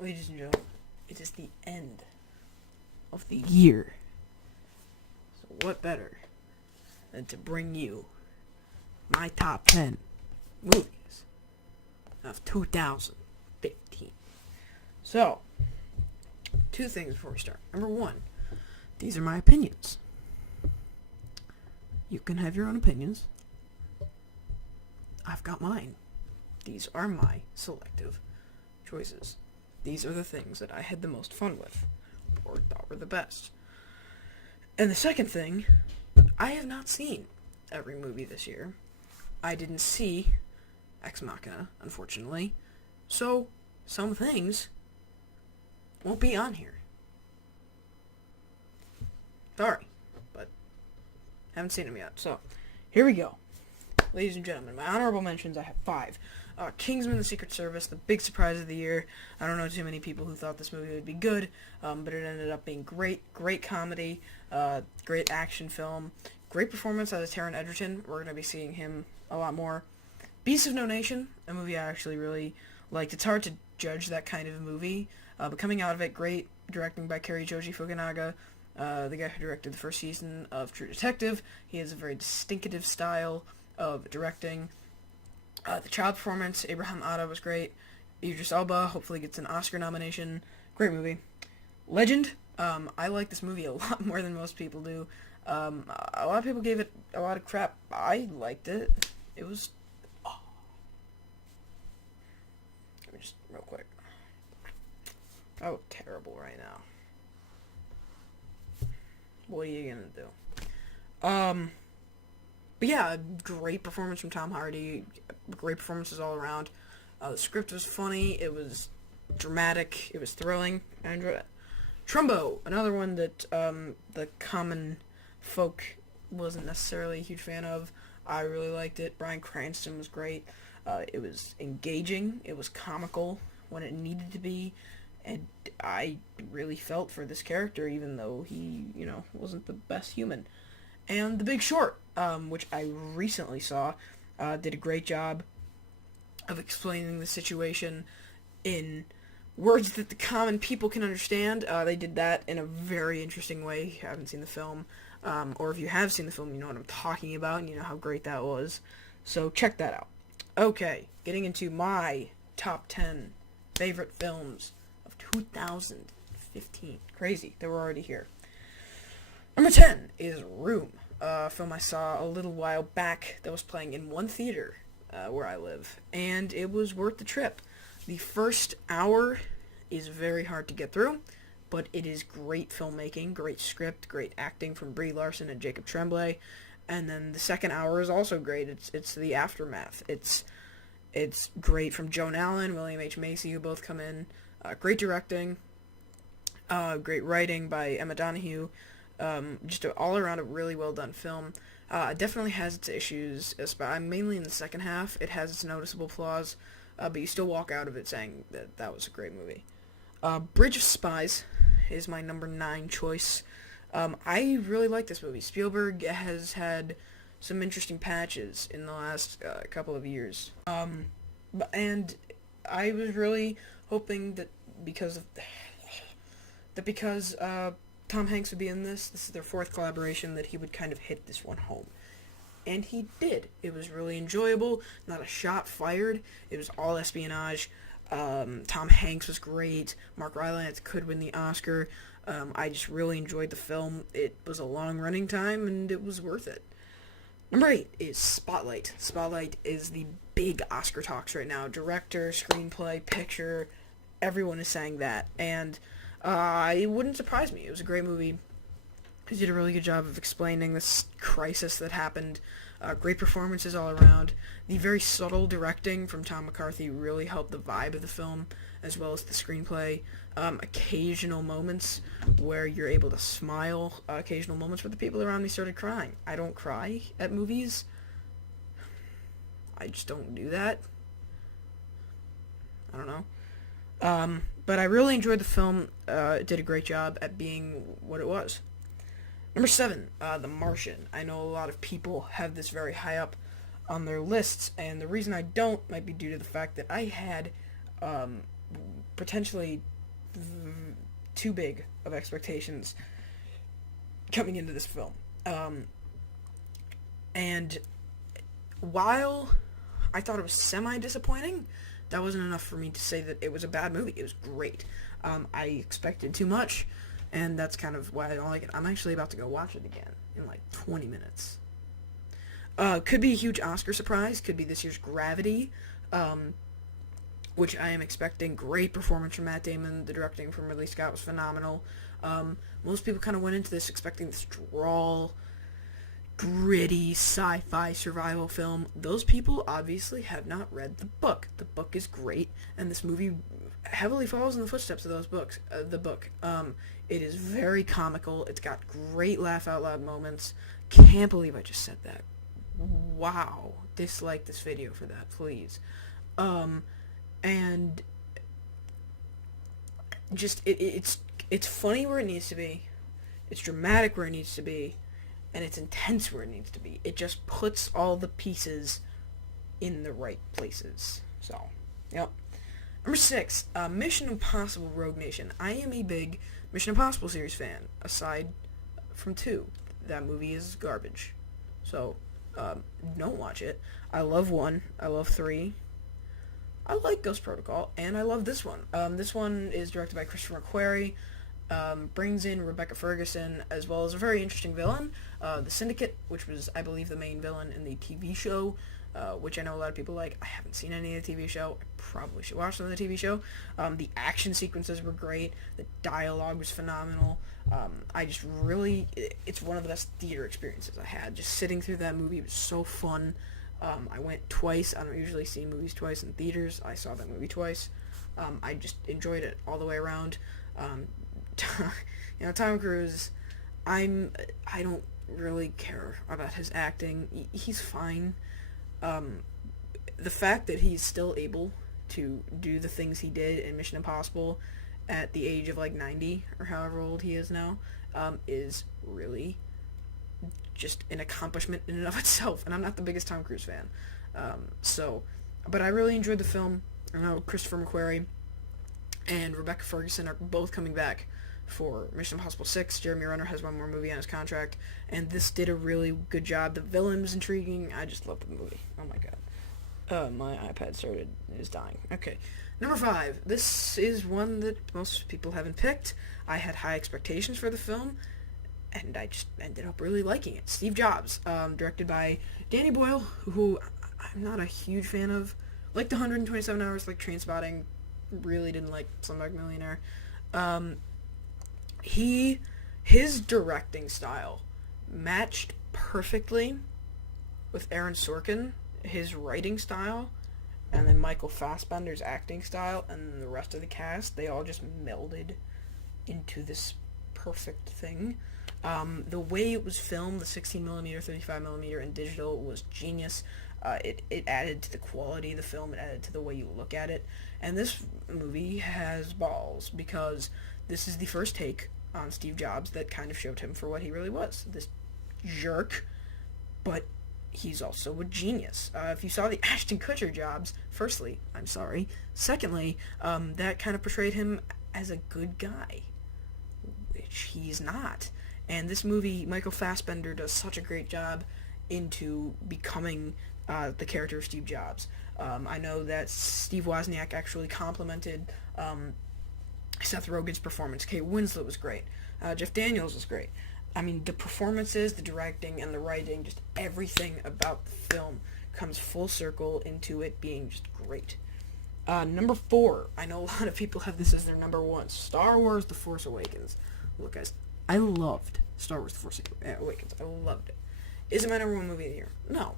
Ladies and gentlemen, it is the end of the year. So what better than to bring you my top 10 movies of 2015. So, two things before we start. Number one, these are my opinions. You can have your own opinions. I've got mine. These are my selective choices. These are the things that I had the most fun with, or thought were the best. And the second thing, I have not seen every movie this year. I didn't see Ex Machina, unfortunately, so some things won't be on here. Sorry, but haven't seen them yet. So, here we go. Ladies and gentlemen, my honorable mentions, I have 5. Kingsman: The Secret Service, the big surprise of the year. I don't know too many people who thought this movie would be good, but it ended up being great. Great comedy, great action film, great performance out of Taron Egerton. We're going to be seeing him a lot more. Beasts of No Nation, a movie I actually really liked. It's hard to judge that kind of a movie, but coming out of it, great directing by Cary Joji Fukunaga, the guy who directed the first season of True Detective. He has a very distinctive style of directing. The child performance, Abraham Ada, was great. Idris Elba hopefully gets an Oscar nomination. Great movie. Legend, I like this movie a lot more than most people do. A lot of people gave it a lot of crap. I liked it. It was... Oh. Let me just, real quick. I look terrible right now. What are you gonna do? But yeah, great performance from Tom Hardy. Great performances all around. The script was funny. It was dramatic. It was thrilling. I enjoyed it. Trumbo, another one that the common folk wasn't necessarily a huge fan of. I really liked it. Bryan Cranston was great. It was engaging. It was comical when it needed to be. And I really felt for this character, even though he, wasn't the best human. And The Big Short, which I recently saw, did a great job of explaining the situation in words that the common people can understand. They did that in a very interesting way. If you haven't seen the film, or if you have seen the film, you know what I'm talking about, and you know how great that was. So check that out. Okay, getting into my top 10 favorite films of 2015. Crazy, they were already here. Number 10 is Room, a film I saw a little while back that was playing in one theater where I live, and it was worth the trip. The first hour is very hard to get through, but it is great filmmaking, great script, great acting from Brie Larson and Jacob Tremblay, and then the second hour is also great. It's the aftermath. It's great from Joan Allen, William H. Macy, who both come in. Great directing, great writing by Emma Donoghue. Just all around a really well done film. It definitely has its issues, mainly in the second half. It has its noticeable flaws, but you still walk out of it saying that was a great movie. Bridge of Spies is my number 9 choice. I really like this movie. Spielberg has had some interesting patches in the last couple of years. And I was really hoping that because Tom Hanks would be in this is their 4th collaboration, that he would kind of hit this one home. And he did. It was really enjoyable, not a shot fired. It was all espionage. Tom Hanks was great. Mark Rylance could win the Oscar. I just really enjoyed the film. It was a long running time, and it was worth it. Number 8 is Spotlight. Spotlight is the big Oscar talks right now. Director, screenplay, picture, everyone is saying that. And it wouldn't surprise me. It was a great movie. He did a really good job of explaining this crisis that happened. Great performances all around. The very subtle directing from Tom McCarthy really helped the vibe of the film, as well as the screenplay. Occasional moments where you're able to smile. Occasional moments where the people around me started crying. I don't cry at movies. I just don't do that. I don't know. But I really enjoyed the film. It did a great job at being what it was. Number 7, The Martian. I know a lot of people have this very high up on their lists, and the reason I don't might be due to the fact that I had potentially too big of expectations coming into this film. And while I thought it was semi-disappointing, that wasn't enough for me to say that it was a bad movie. It was great. I expected too much, and that's kind of why I don't like it. I'm actually about to go watch it again in like 20 minutes. Could be a huge Oscar surprise. Could be this year's Gravity, which I am expecting. Great performance from Matt Damon. The directing from Ridley Scott was phenomenal. Most people kind of went into this expecting this raw, gritty sci-fi survival film. Those people obviously have not read the book. The book is great, and this movie heavily follows in the footsteps of those books. The book. It is very comical. It's got great laugh out loud moments. Can't believe I just said that. Wow. Dislike this video for that, please. And just it's funny where it needs to be. It's dramatic where it needs to be. And it's intense where it needs to be. It just puts all the pieces in the right places. So, yep. Number 6, Mission Impossible Rogue Nation. I am a big Mission Impossible series fan, aside from 2. That movie is garbage. So, don't watch it. I love 1. I love 3. I like Ghost Protocol, and I love this one. This one is directed by Christopher McQuarrie. Brings in Rebecca Ferguson, as well as a very interesting villain, the Syndicate, which was, I believe, the main villain in the TV show, which I know a lot of people like. I haven't seen any of the TV show. I probably should watch some of the TV show. The action sequences were great. The dialogue was phenomenal. I just really, it's one of the best theater experiences I had. Just sitting through that movie was so fun. I went twice. I don't usually see movies twice in theaters. I saw that movie twice. I just enjoyed it all the way around. Tom Cruise, I don't really care about his acting. He's fine. The fact that he's still able to do the things he did in Mission Impossible at the age of like 90 or however old he is now, is really just an accomplishment in and of itself. And I'm not the biggest Tom Cruise fan. But I really enjoyed the film. I know Christopher McQuarrie and Rebecca Ferguson are both coming back for Mission Impossible 6. Jeremy Renner has one more movie on his contract, and this did a really good job. The villain was intriguing. I just loved the movie. Oh my god. My iPad is dying. Okay. Number 5. This is one that most people haven't picked. I had high expectations for the film, and I just ended up really liking it. Steve Jobs, directed by Danny Boyle, who I'm not a huge fan of. Liked 127 Hours, like Trainspotting. Really didn't like Slumdog Millionaire. His directing style matched perfectly with Aaron Sorkin, his writing style, and then Michael Fassbender's acting style, and the rest of the cast. They all just melded into this perfect thing. The way it was filmed, the 16mm, 35mm, and digital, was genius. It added to the quality of the film. It added to the way you look at it. And this movie has balls, because this is the first take on Steve Jobs that kind of showed him for what he really was. This jerk, but he's also a genius. If you saw the Ashton Kutcher Jobs, firstly, I'm sorry. Secondly, that kind of portrayed him as a good guy, which he's not. And this movie, Michael Fassbender does such a great job into becoming the character of Steve Jobs. I know that Steve Wozniak actually complimented Seth Rogen's performance. Kate Winslet was great. Jeff Daniels was great. I mean, the performances, the directing, and the writing, just everything about the film comes full circle into it being just great. Number 4. I know a lot of people have this as their number 1. Star Wars The Force Awakens. Look, guys, I loved Star Wars The Force Awakens. I loved it. Is it my number 1 movie of the year? No.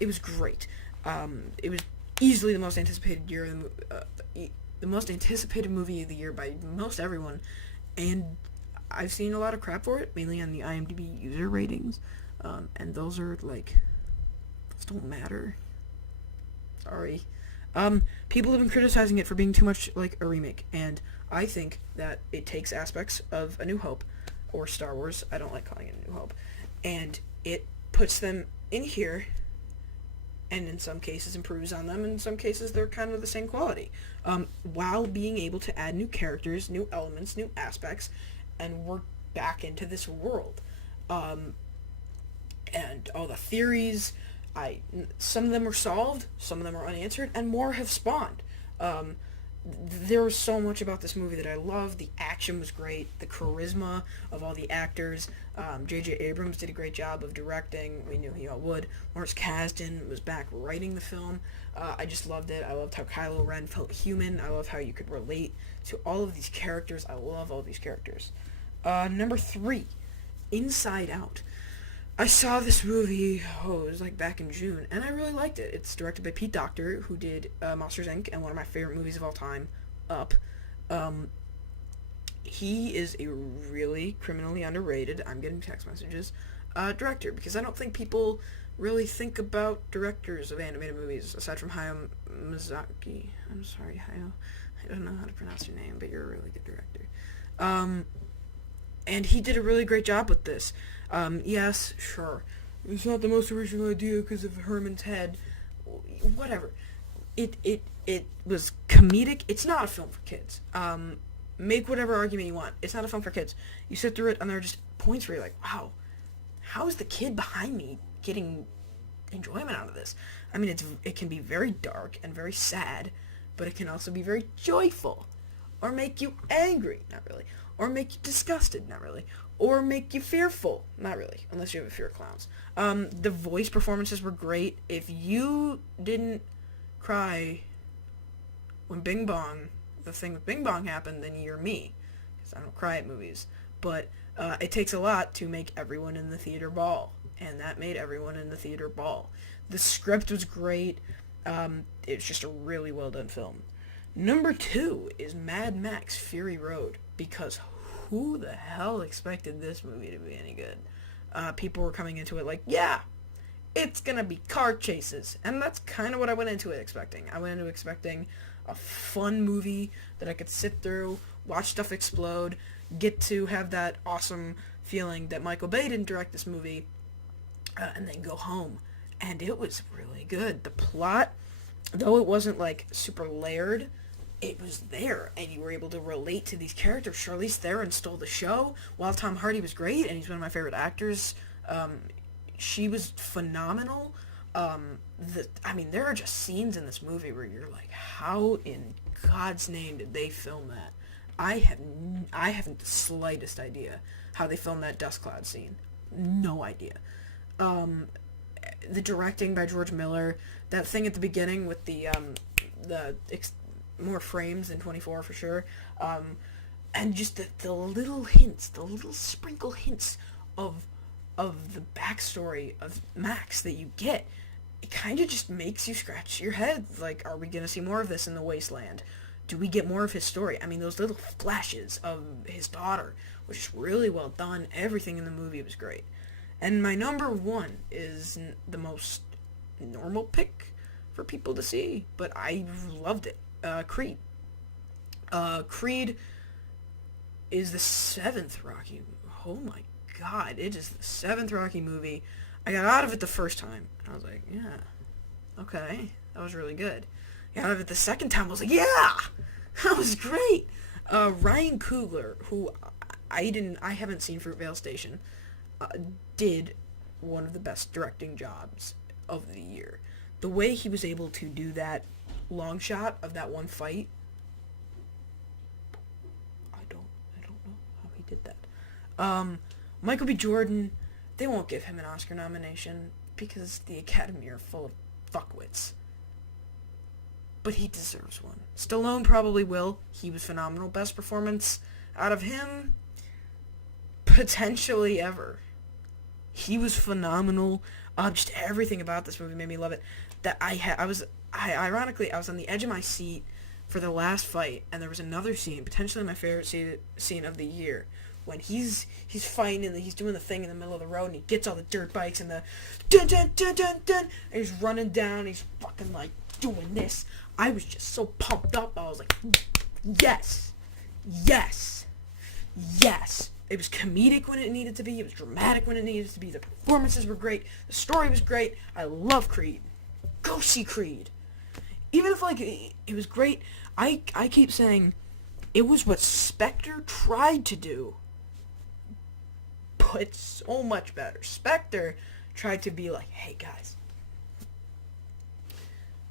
It was great. It was easily the most anticipated the most anticipated movie of the year by most everyone, and I've seen a lot of crap for it, mainly on the IMDb user ratings, and those are those don't matter. Sorry. People have been criticizing it for being too much like a remake, and I think that it takes aspects of A New Hope, or Star Wars, I don't like calling it A New Hope, and it puts them in here and in some cases improves on them, and in some cases they're kind of the same quality, while being able to add new characters, new elements, new aspects, and work back into this world. And all the theories, some of them are solved, some of them are unanswered, and more have spawned. There was so much about this movie that I loved. The action was great. The charisma of all the actors. J.J. Abrams did a great job of directing. We knew he would. Lawrence Kasdan was back writing the film. I just loved it. I loved how Kylo Ren felt human. I loved how you could relate to all of these characters. I love all these characters. Number 3, Inside Out. I saw this movie, it was like back in June, and I really liked it. It's directed by Pete Docter, who did Monsters, Inc., and one of my favorite movies of all time, Up. He is a really criminally underrated, I'm getting text messages, director, because I don't think people really think about directors of animated movies, aside from Hayao Miyazaki. I'm sorry, Hayao. I don't know how to pronounce your name, but you're a really good director. And he did a really great job with this. Yes, sure. It's not the most original idea because of Herman's head. Whatever. It was comedic. It's not a film for kids. Make whatever argument you want. It's not a film for kids. You sit through it, and there are just points where you're like, wow, how is the kid behind me getting enjoyment out of this? I mean, it can be very dark and very sad, but it can also be very joyful. Or make you angry. Not really. Or make you disgusted, not really. Or make you fearful, not really, unless you have a fear of clowns. The voice performances were great. If you didn't cry when the thing with Bing Bong happened, then you're me, because I don't cry at movies. But it takes a lot to make everyone in the theater bawl, and that made everyone in the theater bawl. The script was great. It's just a really well done film. Number 2 is Mad Max Fury Road, because who the hell expected this movie to be any good? People were coming into it like, yeah, it's gonna be car chases, and that's kind of what I went into it expecting. I went into expecting a fun movie that I could sit through, watch stuff explode, get to have that awesome feeling that Michael Bay didn't direct this movie, and then go home. And it was really good. The plot, though it wasn't like super layered, it was there, and you were able to relate to these characters. Charlize Theron stole the show, while Tom Hardy was great, and he's one of my favorite actors. She was phenomenal. There are just scenes in this movie where you're like, how in God's name did they film that? I haven't the slightest idea how they filmed that dust cloud scene. No idea. The directing by George Miller, that thing at the beginning with the more frames than 24 for sure, and just the little hints, the little sprinkle hints of the backstory of Max that you get, it kind of just makes you scratch your head, like, are we gonna see more of this in the Wasteland? Do we get more of his story? I mean, those little flashes of his daughter was just really well done. Everything in the movie was great. And my number 1 is the most normal pick for people to see, but I loved it. Creed. Creed is the 7th Rocky. Oh my God, it is the 7th Rocky movie. I got out of it the first time, and I was like, yeah, okay, that was really good. I got out of it the second time, I was like, yeah, that was great. Ryan Coogler, who I haven't seen Fruitvale Station, did one of the best directing jobs of the year. The way he was able to do that long shot of that one fight, I don't know how he did that. Michael B. Jordan, they won't give him an Oscar nomination because the Academy are full of fuckwits. But he deserves one. Stallone probably will. He was phenomenal. Best performance out of him, potentially ever. He was phenomenal. Just everything about this movie made me love it. That ironically, I was on the edge of my seat for the last fight, and there was another scene, potentially my favorite scene of the year, when he's fighting and he's doing the thing in the middle of the road, and he gets all the dirt bikes and the dun dun dun dun dun, and he's running down, he's fucking like doing this. I was just so pumped up. I was like, yes, yes, yes. It was comedic when it needed to be. It was dramatic when it needed to be. The performances were great. The story was great. I love Creed. go see Creed. Even if, like, it was great, I keep saying it was what Spectre tried to do, but so much better. Spectre tried to be like, hey, guys,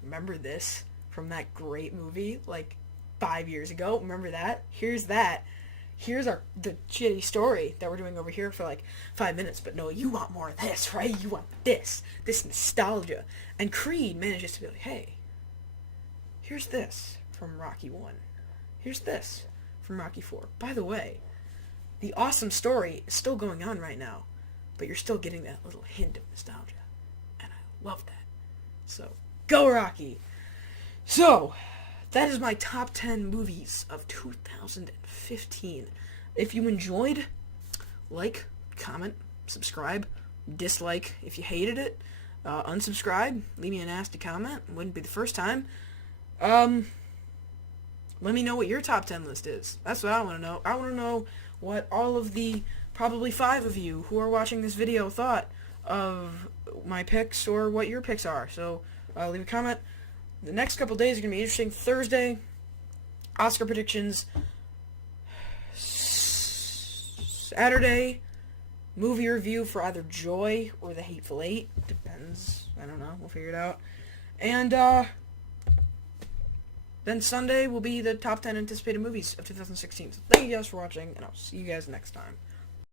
remember this from that great movie, like, 5 years ago? Remember that? Here's that. Here's the shitty story that we're doing over here for, like, 5 minutes, but no, you want more of this, right? You want this nostalgia. And Creed manages to be like, hey, here's this from Rocky 1. Here's this from Rocky 4. By the way, the awesome story is still going on right now, but you're still getting that little hint of nostalgia. And I love that. So, go Rocky! So, that is my top 10 movies of 2015. If you enjoyed, like, comment, subscribe, dislike if you hated it, unsubscribe, leave me a nasty comment. It wouldn't be the first time. Let me know what your top 10 list is. That's what I want to know. I want to know what all of the probably 5 of you who are watching this video thought of my picks or what your picks are. So leave a comment. The next couple days are going to be interesting. Thursday, Oscar predictions. Saturday, movie review for either Joy or The Hateful Eight. Depends. I don't know. We'll figure it out. And then Sunday will be the top 10 anticipated movies of 2016. So thank you guys for watching, and I'll see you guys next time.